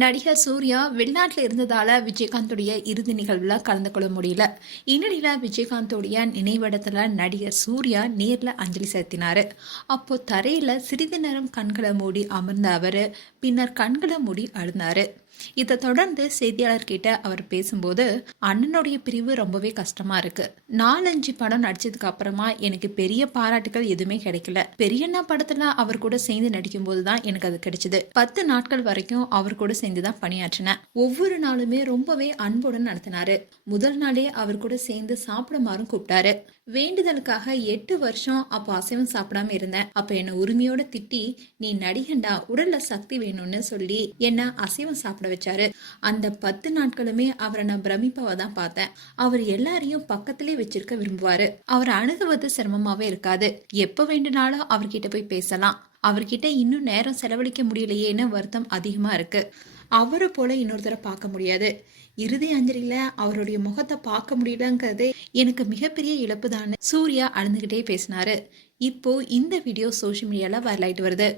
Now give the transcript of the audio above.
நடிகர் சூர்யா வெளிநாட்டில் இருந்ததால விஜயகாந்தோடைய இறுதி நிகழ்வுல கலந்து கொள்ள முடியல. இந்நிலையில விஜயகாந்தோடைய நினைவிடத்துல நடிகர் சூர்யா நேர்ல அஞ்சலி செலுத்தினாரு. அப்போ தரையில சிறிது நேரம் கண்களை மூடி அமர்ந்த அவரு பின்னர் கண்களை மூடி அழுந்தாரு. இதை தொடர்ந்து செய்தியாளர்கிட்ட அவர் பேசும்போது, அண்ணனுடைய பிரிவு ரொம்பவே கஷ்டமா இருக்கு. 4-5 படம் நடிச்சதுக்கு அப்புறமா எனக்கு பெரிய பாராட்டுகள் எதுவுமே கிடைக்கல. பெரியண்ணா படத்துல அவர் கூட சேர்ந்து நடிக்கும் போதுதான் எனக்கு அது கிடைச்சது. 10 நாட்கள் வரைக்கும் அவர் கூட சேர்ந்துதான் பணியாற்றினேன். ஒவ்வொரு நாளுமே ரொம்பவே அன்புடன் நடத்தினாரு. முதல் நாளே அவர் கூட சேர்ந்து சாப்பிடுமாறும் கூப்பிட்டாரு. வேண்டுதலுக்காக 8 வருஷம் அப்போ அசைவம் சாப்பிடாம இருந்தேன். அப்ப என்ன உரிமையோட திட்டி, நீ நடிகண்டா, உடல்ல சக்தி வேணும்னு சொல்லி என்ன அசைவம் சாப்பிட வச்சாரு. அந்த 10 நாட்களுமே அவரை நான் பிரமிப்பாவ தான் பார்த்தேன். அவர் எல்லாரையும் பக்கத்திலே வச்சிருக்க விரும்புவாரு. அவரை அணுகுவது சிரமமாவே இருக்காது. எப்ப வேண்டுனாலும் அவர்கிட்ட போய் பேசலாம். அவர்கிட்ட இன்னும் நேரம் செலவழிக்க முடியலையேன்னு வருத்தம் அதிகமா இருக்கு. அவரை போல இன்னொருத்தரை பார்க்க முடியாது. இறுதி அஞ்சலியில அவருடைய முகத்தை பார்க்க முடியலங்கிறது எனக்கு மிகப்பெரிய இழப்பு தான். சூர்யா அழுந்துகிட்டே பேசினாரு. இப்போ இந்த வீடியோ சோஷியல் மீடியால வைரல் ஆயிட்டு வருது.